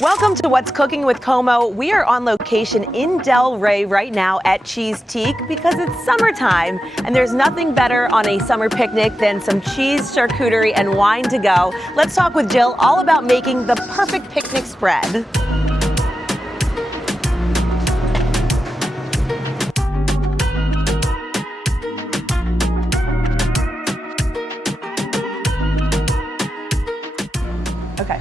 Welcome to What's Cooking with Como. We are on location in Del Rey right now at Cheesetique because it's summertime and there's nothing better on a summer picnic than some cheese, charcuterie, and wine to go. Let's talk with Jill all about making the perfect picnic spread. Okay.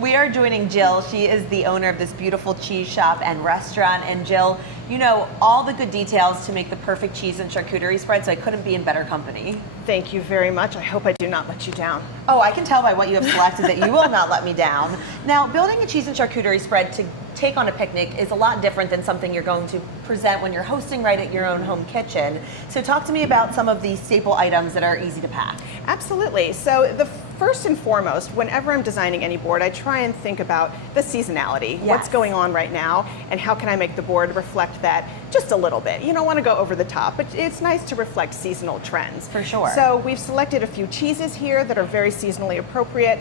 We are joining Jill. She is the owner of this beautiful cheese shop and restaurant. And Jill, you know all the good details to make the perfect cheese and charcuterie spread, so I couldn't be in better company. Thank you very much. I hope I do not let you down. Oh, I can tell by what you have selected that you will not let me down. Now, building a cheese and charcuterie spread to take on a picnic is a lot different than something you're going to present when you're hosting right at your own home kitchen. So talk to me about some of the staple items that are easy to pack. Absolutely. So the first and foremost, whenever I'm designing any board, I try and think about the seasonality. Yes. What's going on right now, and how can I make the board reflect that just a little bit. You don't want to go over the top, but it's nice to reflect seasonal trends. For sure. So we've selected a few cheeses here that are very seasonally appropriate.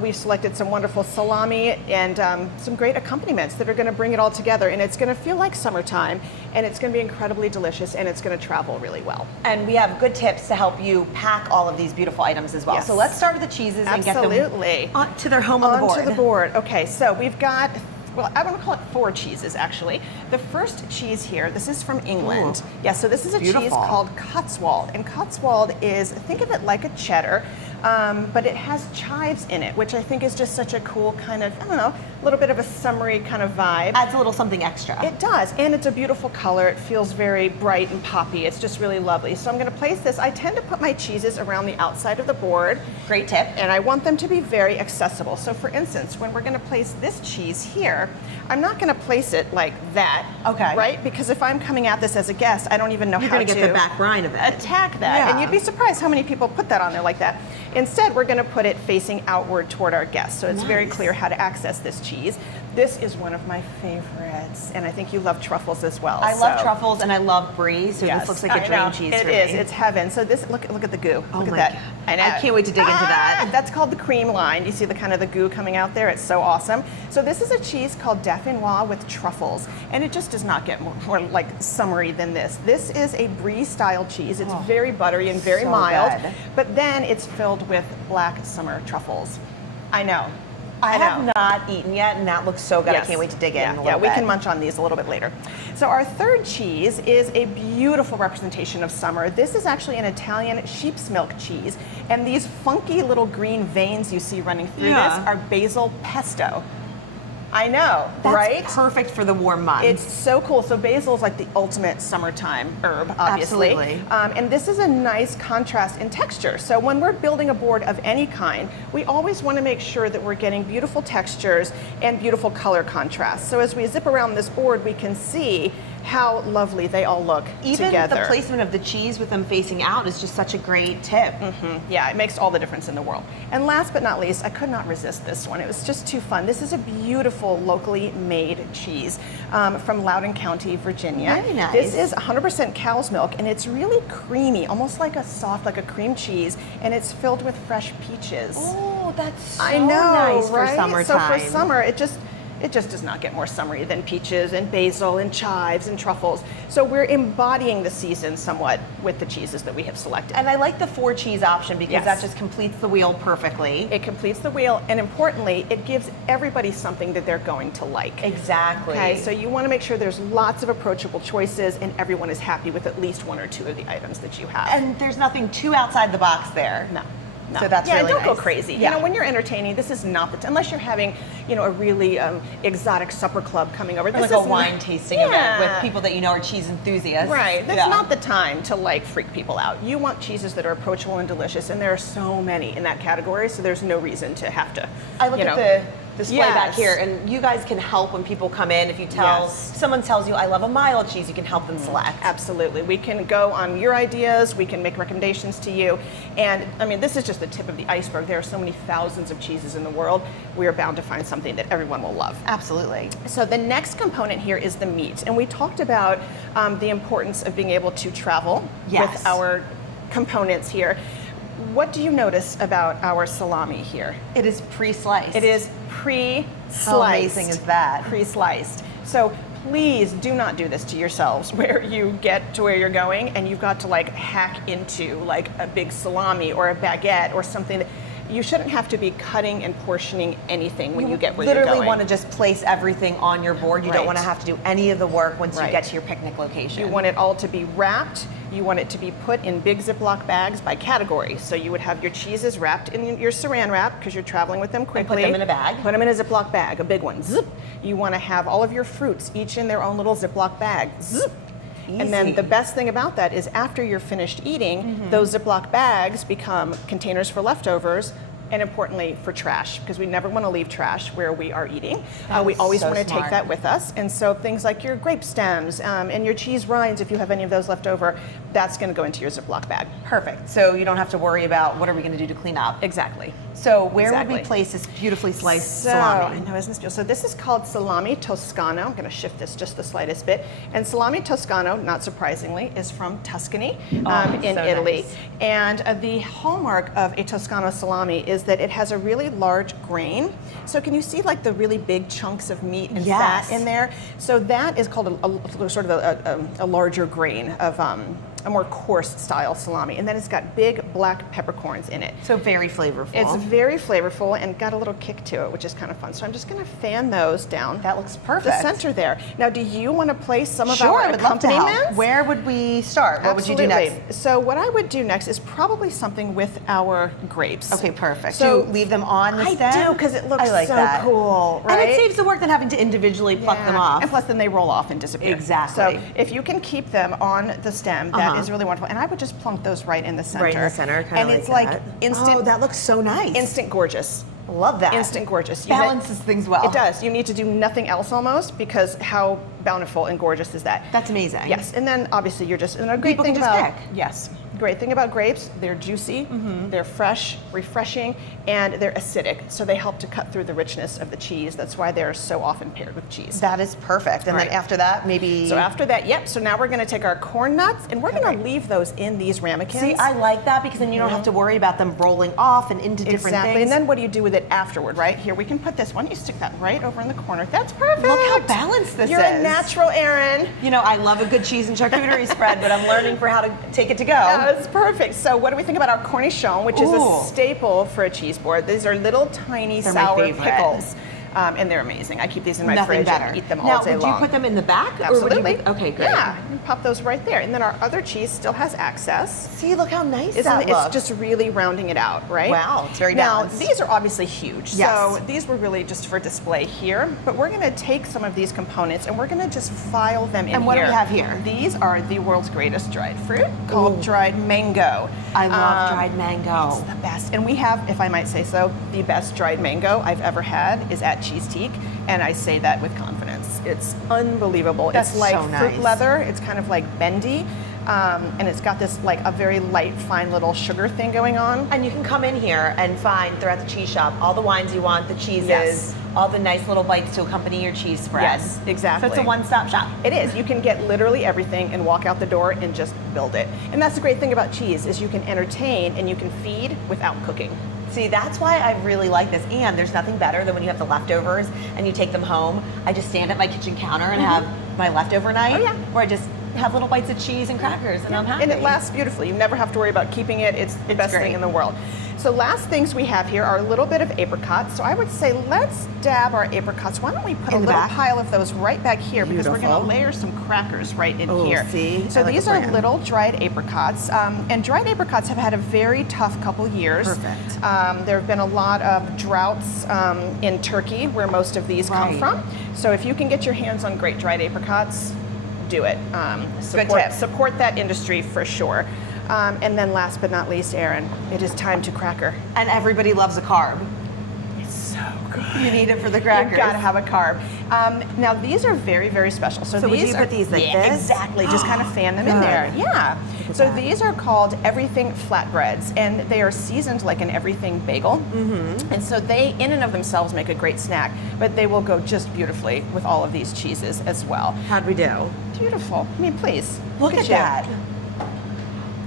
We've selected some wonderful salami and some great accompaniments that are going to bring it all together, and it's going to feel like summertime, and it's going to be incredibly delicious, and it's going to travel really well. And we have good tips to help you pack all of these beautiful items as well. Yes. So let's start with the cheeses and get them onto their home on the board. Onto the board. Okay, so we've got, well, I want to call it 4 cheeses actually. The first cheese here, this is from England. Ooh, yeah, so this is a beautiful cheese called Cotswold. And Cotswold is, think of it like a cheddar, but it has chives in it, which I think is just such a cool kind of, I don't know, a little bit of a summery kind of vibe. Adds a little something extra. It does, and it's a beautiful color. It feels very bright and poppy. It's just really lovely. So I'm going to place this. I tend to put my cheeses around the outside of the board. Great tip. And I want them to be very accessible. So for instance, when we're going to place this cheese here, I'm not going to place it like that. Okay. Right? Because if I'm coming at this as a guest, I don't even know You're how going to get the back rind of it. attack that. Yeah. And you'd be surprised how many people put that on there like that. Instead, we're going to put it facing outward toward our guests. So it's very clear how to access this cheese. This is one of my favorites, and I think you love truffles as well. I love truffles and I love brie, so Yes, this looks like a dream cheese for me. It is. It's heaven. So this, look at the goo. Oh look my at that. God. I know. I can't wait to dig into that. That's called the cream line. You see the kind of the goo coming out there? It's so awesome. So this is a cheese called Dauphinois with truffles, and it just does not get more like summery than this. This is a brie style cheese. It's very buttery and very so mild, good. but then it's filled with black summer truffles. I know. I have not eaten yet, and that looks so good. Yes. I can't wait to dig in a little Yeah, we bit. can munch on these a little bit later. So our third cheese is a beautiful representation of summer. This is actually an Italian sheep's milk cheese, and these funky little green veins you see running through this are basil pesto. I know, That's right? perfect for the warm months. It's so cool. So basil is like the ultimate summertime herb, obviously. Absolutely. And this is a nice contrast in texture. So when we're building a board of any kind, we always want to make sure that we're getting beautiful textures and beautiful color contrast. So as we zip around this board, we can see how lovely they all look Even together. the placement of the cheese with them facing out is just such a great tip. Yeah, it makes all the difference in the world. And last but not least, I could not resist this one. It was just too fun. This is a beautiful locally made cheese from Loudoun County, Virginia. Very nice. This is 100% cow's milk, and it's really creamy, almost like a soft, like a cream cheese, and it's filled with fresh peaches. Oh, that's so I know, nice for right? summertime. So for summer, it just does not get more summery than peaches and basil and chives and truffles. So we're embodying the season somewhat with the cheeses that we have selected. And I like the 4 cheese option because Yes. that just completes the wheel perfectly. It completes the wheel, and importantly, it gives everybody something that they're going to like. Exactly. Okay, so you want to make sure there's lots of approachable choices, and everyone is happy with at least 1 or 2 of the items that you have. And there's nothing too outside the box there. No. So that's yeah, really don't go nice. crazy. Yeah. You know, when you're entertaining, this is not the unless you're having, you know, a really exotic supper club coming over. This Like is a wine tasting event with people that you know are cheese enthusiasts. Right. That's not the time to like freak people out. You want cheeses that are approachable and delicious, and there are so many in that category, so there's no reason to have to. I look at the display back Yes. here, and you guys can help when people come in. If you tell someone tells you I love a mild cheese, you can help them select. Absolutely. We can go on your ideas, we can make recommendations to you. And I mean, this is just the tip of the iceberg. There are so many thousands of cheeses in the world. We are bound to find something that everyone will love. Absolutely. So the next component here is the meat. And we talked about the importance of being able to travel with our components here. what do you notice about our salami here? It is pre-sliced. It is pre-sliced. How amazing is that? Pre-sliced. So please do not do this to yourselves where you get to where you're going and you've got to like hack into like a big salami or a baguette or something. You shouldn't have to be cutting and portioning anything when you get where you're going. You literally want to just place everything on your board. You don't want to have to do any of the work once you get to your picnic location. You want it all to be wrapped. You want it to be put in big Ziploc bags by category. So you would have your cheeses wrapped in your saran wrap because you're traveling with them quickly. And put them in a bag. Put them in a Ziploc bag, a big one. Zip. You want to have all of your fruits each in their own little Ziploc bag. Zip. Easy. And then the best thing about that is after you're finished eating, those Ziploc bags become containers for leftovers, and importantly for trash, because we never want to leave trash where we are eating. We always want to take that with us. And so things like your grape stems and your cheese rinds, if you have any of those left over, that's going to go into your Ziploc bag. Perfect. So you don't have to worry about what are we going to do to clean up. Exactly. So where would we place this beautifully sliced salami? I know, isn't this beautiful? So this is called salami toscano. I'm going to shift this just the slightest bit. And salami toscano, not surprisingly, is from Tuscany in Italy. Nice. And the hallmark of a Toscano salami is that it has a really large grain. So can you see like the really big chunks of meat and fat in there? So that is called a sort of a larger grain of a more coarse style salami. And then it's got big black peppercorns in it. So very flavorful. It's very flavorful and got a little kick to it, which is kind of fun. So I'm just going to fan those down. That looks perfect. The center there. Now, do you want to place some of our our accompaniments? Where would we start? What would you do next? So what I would do next is probably something with our grapes. Okay, perfect. So do you leave them on the stem? I do, because it looks so cool, right? And it saves the work than having to individually pluck them off. And plus then they roll off and disappear. Exactly. So if you can keep them on the stem, that is really wonderful. And I would just plunk those right in the center. Right in the center, kind of and it's like instant. Oh, that looks so nice. Instant gorgeous. Love that. Instant gorgeous. Balances things well. It does. You need to do nothing else almost, because how bountiful and gorgeous is that? That's amazing. Yes, and then obviously you're just, and a great People thing can just about, pick. yes, great thing about grapes, they're juicy, they're fresh, refreshing, and they're acidic, so they help to cut through the richness of the cheese. That's why they're so often paired with cheese. That is perfect. And then after that, maybe... So after that, so now we're going to take our corn nuts, and we're going to leave those in these ramekins. See, I like that, because then you don't have to worry about them rolling off and into different things. And then what do you do with it afterward, right? Here, we can put this one. You stick that right over in the corner. That's perfect. Look how balanced this is. You're a natural, Erin. You know, I love a good cheese and charcuterie spread, but I'm learning for how to take it to go. That's perfect. So what do we think about our cornichon, which is a staple for a cheese board? These are little tiny sour pickles. And they're amazing. I keep these in my fridge and eat them all day long. Now, would you put them in the back? Absolutely. Or would you okay, great. Yeah, you pop those right there. And then our other cheese still has access. See, look how nice that looks. It's just really rounding it out, right? Wow, it's very balanced. Now, these are obviously huge. Yes. So these were really just for display here. But we're going to take some of these components and we're going to just file them in here. And what do we have here? These are the world's greatest dried fruit called dried mango. I love dried mango. It's the best. And we have, if I might say so, the best dried mango I've ever had is at Cheesetique. And I say that with confidence. It's unbelievable. That's it's like so nice. fruit leather. It's kind of like bendy. And it's got this like a very light, fine little sugar thing going on. And you can come in here and find throughout the cheese shop all the wines you want, the cheeses, all the nice little bites to accompany your cheese spread. Yes, exactly. So it's a one-stop shop. It is. You can get literally everything and walk out the door and just build it. And that's the great thing about cheese is you can entertain and you can feed without cooking. See, that's why I really like this. And there's nothing better than when you have the leftovers and you take them home. I just stand at my kitchen counter and have my leftover night where I just have little bites of cheese and crackers and I'm happy. And it lasts beautifully. You never have to worry about keeping it. It's the best thing in the world. So last things we have here are a little bit of apricots. So I would say let's dab our apricots. Why don't we put a little pile of those right back here because we're going to layer some crackers right in here. See? So these are little dried apricots. And dried apricots have had a very tough couple years. Perfect. There have been a lot of droughts in Turkey where most of these come from. So if you can get your hands on great dried apricots, do it. Support that industry for sure. And then last but not least, Erin, it is time to cracker. And everybody loves a carb. It's so good. You need it for the crackers. You've got to have a carb. Now these are very, very special. So would you put these like this? Exactly. Just kind of fan them in there. Yeah. So these are called everything flatbreads, and they are seasoned like an everything bagel. And so they, in and of themselves, make a great snack, but they will go just beautifully with all of these cheeses as well. How'd we do? Beautiful. I mean, please look at that.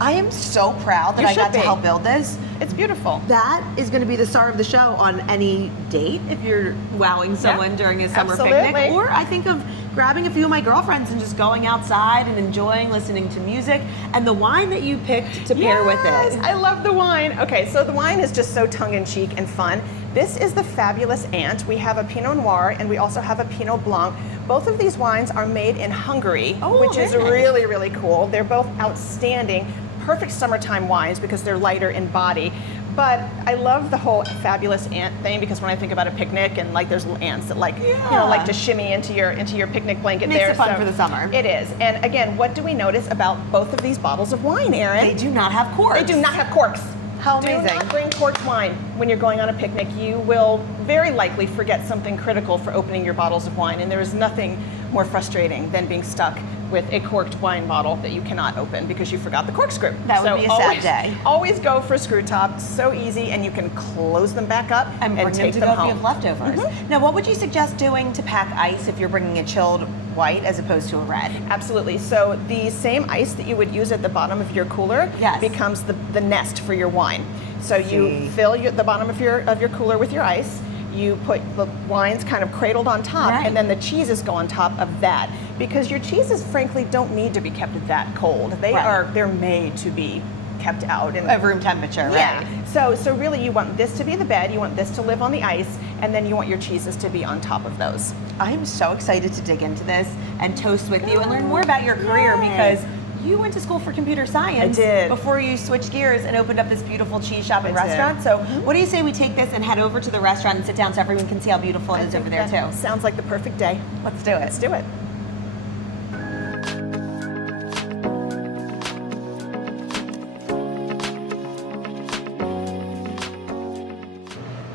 I am so proud that You I got should to be. help build this. It's beautiful. That is going to be the star of the show on any date if you're wowing someone during a summer picnic. Absolutely. Or I think of grabbing a few of my girlfriends and just going outside and enjoying listening to music. And the wine that you picked to pair with Yes, it. I love the wine. Okay, so the wine is just so tongue-in-cheek and fun. This is the Fabulous Ant. We have a Pinot Noir and we also have a Pinot Blanc. Both of these wines are made in Hungary, which is very nice. really, really cool. They're both outstanding, perfect summertime wines because they're lighter in body. But I love the whole Fabulous Ant thing because when I think about a picnic and like there's little ants that like like to shimmy into your picnic blanket. Makes there. it fun So for the summer. It is. And again, what do we notice about both of these bottles of wine, Erin? They do not have corks. They do not have corks. How Do amazing. not bring corked wine when you're going on a picnic. You will very likely forget something critical for opening your bottles of wine, and there is nothing more frustrating than being stuck with a corked wine bottle that you cannot open because you forgot the corkscrew. That would be a sad day. Always go for screw top. So easy, and you can close them back up And bring them take to them go if home. you have leftovers. Now, what would you suggest doing to pack ice if you're bringing a chilled white as opposed to a red? Absolutely. So the same ice that you would use at the bottom of your cooler Yes. becomes the nest for your wine. So See. you fill the bottom of your cooler with your ice. You put the wines kind of cradled on top, Right. and then the cheeses go on top of that. Because your cheeses, frankly, don't need to be kept that cold. They're made to be kept out in At room temperature, yeah. right? So really, you want this to be the bed. You want this to live on the ice, and then you want your cheeses to be on top of those. I am so excited to dig into this and toast with you and learn more about your career because you went to school for computer science I did. before you switched gears and opened up this beautiful cheese shop and I did. restaurant. So what do you say we take this and head over to the restaurant and sit down so everyone can see how beautiful it is over there That too? sounds like the perfect day. Let's do it. Let's do it.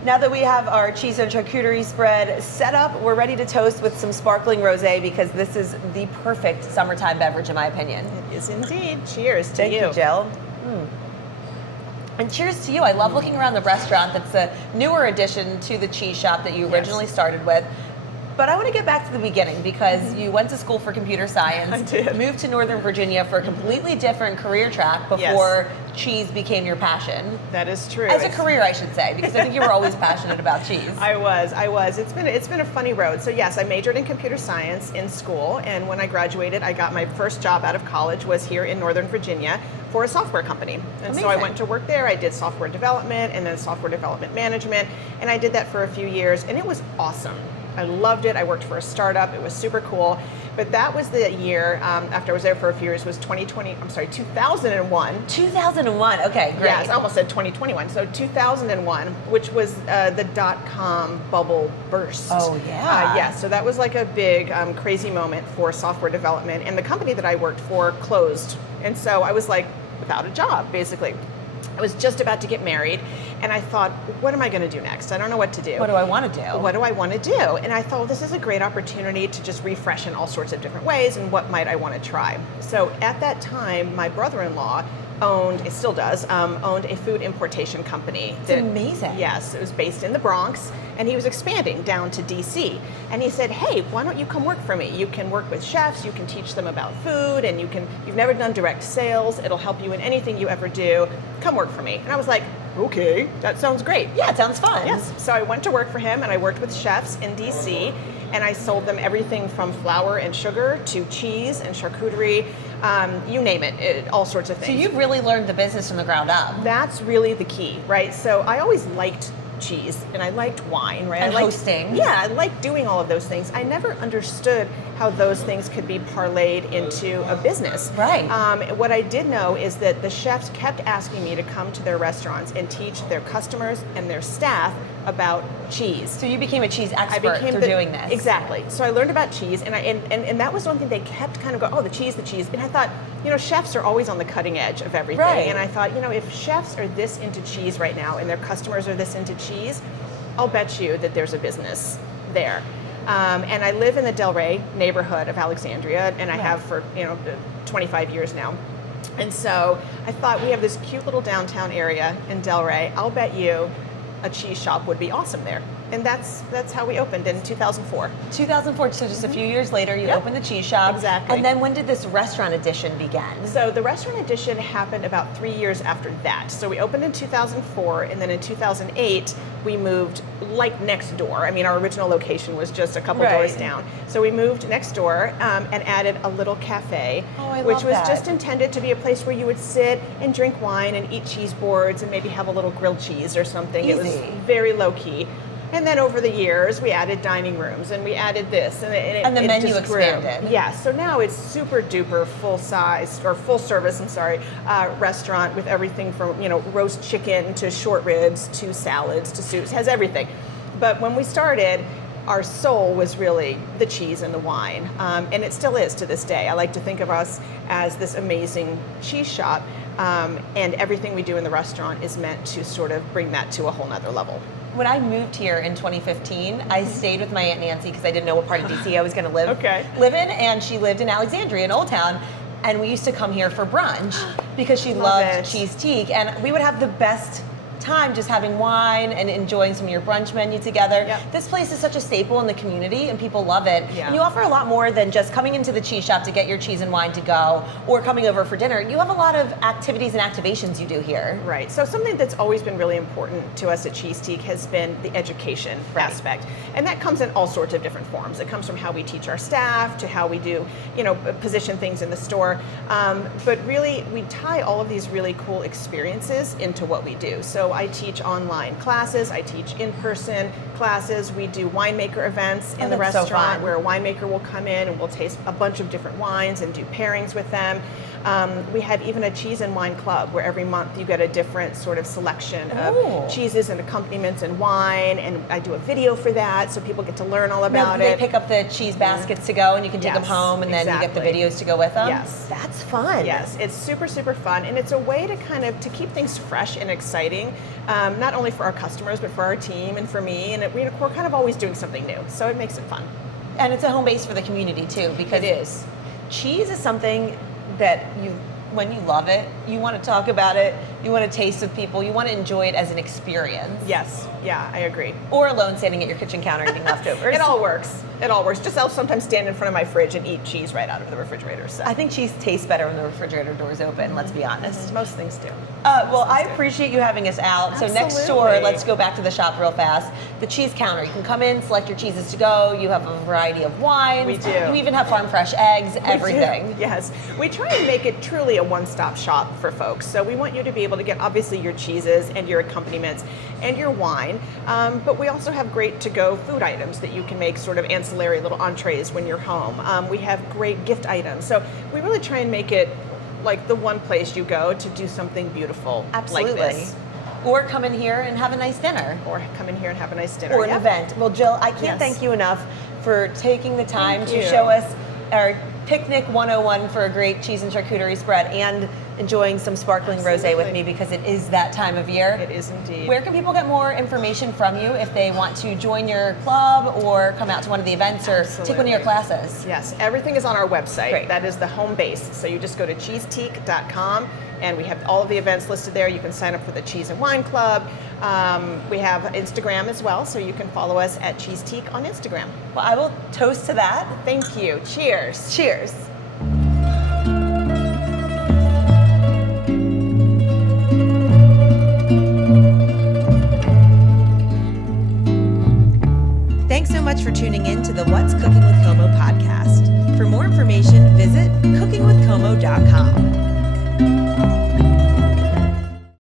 Now that we have our cheese and charcuterie spread set up, we're ready to toast with some sparkling rosé because this is the perfect summertime beverage in my opinion. It is indeed. Cheers to Thank you, Jill. And cheers to you. I love looking around the restaurant. That's a newer addition to the cheese shop that you originally started with. But I want to get back to the beginning because you went to school for computer science. I did. Moved to Northern Virginia for a completely different career track before cheese became your passion. That is true. As a career, I should say, because I think you were always passionate about cheese. I was. It's been a funny road. So yes, I majored in computer science in school, and when I graduated, I got my first job out of college was here in Northern Virginia for a software company. And so I Amazing. went to work there. I did software development and then software development management, and I did that for a few years, and it was awesome. I loved it. I worked for a startup. It was super cool. But that was the year after I was there for a few years was 2001. 2001. Okay, great. Yes, I almost said 2021. So 2001, which was the dot-com bubble burst. Oh, yeah. Yes, so that was like a big, crazy moment for software development. And the company that I worked for closed. And so I was like without a job, basically. I was just about to get married, and I thought, what am I going to do next? I don't know what to do. What do I want to do? What do I want to do? And I thought, well, this is a great opportunity to just refresh in all sorts of different ways, and what might I want to try? So at that time, my brother-in-law owned, it still does, owned a food importation company. It's amazing. Yes, it was based in the Bronx, and he was expanding down to DC. And he said, hey, why don't you come work for me? You can work with chefs, you can teach them about food, and you've never done direct sales, it'll help you in anything you ever do. Come work for me. And I was like, okay, that sounds great. Yeah, it sounds fun. Yes. So I went to work for him, and I worked with chefs in DC, and I sold them everything from flour and sugar to cheese and charcuterie, you name it, all sorts of things. So you really learned the business from the ground up. That's really the key, right? So I always liked cheese and I liked wine, right? And I liked hosting. Yeah, I liked doing all of those things. I never understood how those things could be parlayed into a business. Right. What I did know is that the chefs kept asking me to come to their restaurants and teach their customers and their staff about cheese. So you became a cheese expert through doing this. Exactly. So I learned about cheese, and that was one thing they kept kind of going, oh, the cheese. And I thought, chefs are always on the cutting edge of everything. Right. And I thought, if chefs are this into cheese right now and their customers are this into cheese, I'll bet you that there's a business there. And I live in the Del Rey neighborhood of Alexandria, and I have for 25 years now. And so I thought, we have this cute little downtown area in Del Rey. I'll bet you a cheese shop would be awesome there. And that's how we opened in 2004. 2004, so just a few years later, you opened the cheese shop. Exactly. And then when did this restaurant edition begin? So the restaurant edition happened about 3 years after that. So we opened in 2004, and then in 2008, we moved like next door. I mean, our original location was just a couple doors down. So we moved next door and added a little cafe, which was just intended to be a place where you would sit and drink wine and eat cheese boards and maybe have a little grilled cheese or something. Easy. It was very low key. And then over the years, we added dining rooms and we added this. And the menu expanded. Yeah, so now it's super duper full size, or full service, restaurant with everything from, roast chicken to short ribs to salads to soups, has everything. But when we started, our soul was really the cheese and the wine. And it still is to this day. I like to think of us as this amazing cheese shop. And everything we do in the restaurant is meant to sort of bring that to a whole nother level. When I moved here in 2015, I stayed with my Aunt Nancy because I didn't know what part of DC I was going to live in, and she lived in Alexandria in Old Town. And we used to come here for brunch because she loved Cheesetique, and we would have the best time just having wine and enjoying some of your brunch menu together. This place is such a staple in the community and people love it. And you offer a lot more than just coming into the cheese shop to get your cheese and wine to go or coming over for dinner. You have a lot of activities and activations you do here. Right. So something that's always been really important to us at Cheesetique has been the education aspect. And that comes in all sorts of different forms. It comes from how we teach our staff to how we do, position things in the store. But really, we tie all of these really cool experiences into what we do. So I teach online classes, I teach in-person classes, we do winemaker events in the restaurant where a winemaker will come in and we'll taste a bunch of different wines and do pairings with them. We have even a cheese and wine club where every month you get a different sort of selection of cheeses and accompaniments and wine, and I do a video for that so people get to learn all about They it. pick up the cheese baskets to go and you can take them home, and then you get the videos to go with them? Yes. That's fun. Yes, it's super, super fun, and it's a way to to keep things fresh and exciting, not only for our customers, but for our team and for me, and we're kind of always doing something new, so it makes it fun. And it's a home base for the community too, because cheese is something that when you love it, you want to talk about it, you want to taste with people, you want to enjoy it as an experience. Yes, yeah, I agree. Or alone standing at your kitchen counter eating leftovers. It all works. Just I'll sometimes stand in front of my fridge and eat cheese right out of the refrigerator. So. I think cheese tastes better when the refrigerator door's open, let's be honest. Most things do. I appreciate you having us out. Absolutely. So next door, let's go back to the shop real fast. The cheese counter. You can come in, select your cheeses to go. You have a variety of wines. We do. You even have farm fresh eggs, everything. Yes. We try and make it truly a one-stop shop for folks. So we want you to be able to get obviously your cheeses and your accompaniments and your wine, but we also have great to-go food items that you can make sort of ancillary little entrees when you're home. We have great gift items. So we really try and make it like the one place you go to do something beautiful like this. Or come in here and have a nice dinner. Or come in here and have a nice dinner. Or an event. Well, Jill, I can't thank you enough for taking the time to you. show us our Picnic 101 for a great cheese and charcuterie spread and enjoying some sparkling rosé with me, because it is that time of year. It is indeed. Where can people get more information from you if they want to join your club or come out to one of the events or take one of your classes? Yes, everything is on our website. Great. That is the home base. So you just go to cheesetique.com and we have all of the events listed there. You can sign up for the Cheese and Wine Club. We have Instagram as well, so you can follow us at Cheesetique on Instagram. Well, I will toast to that. Thank you. Cheers. Cheers. Thanks so much for tuning in to the What's Cooking with Como podcast. For more information, visit cookingwithcomo.com.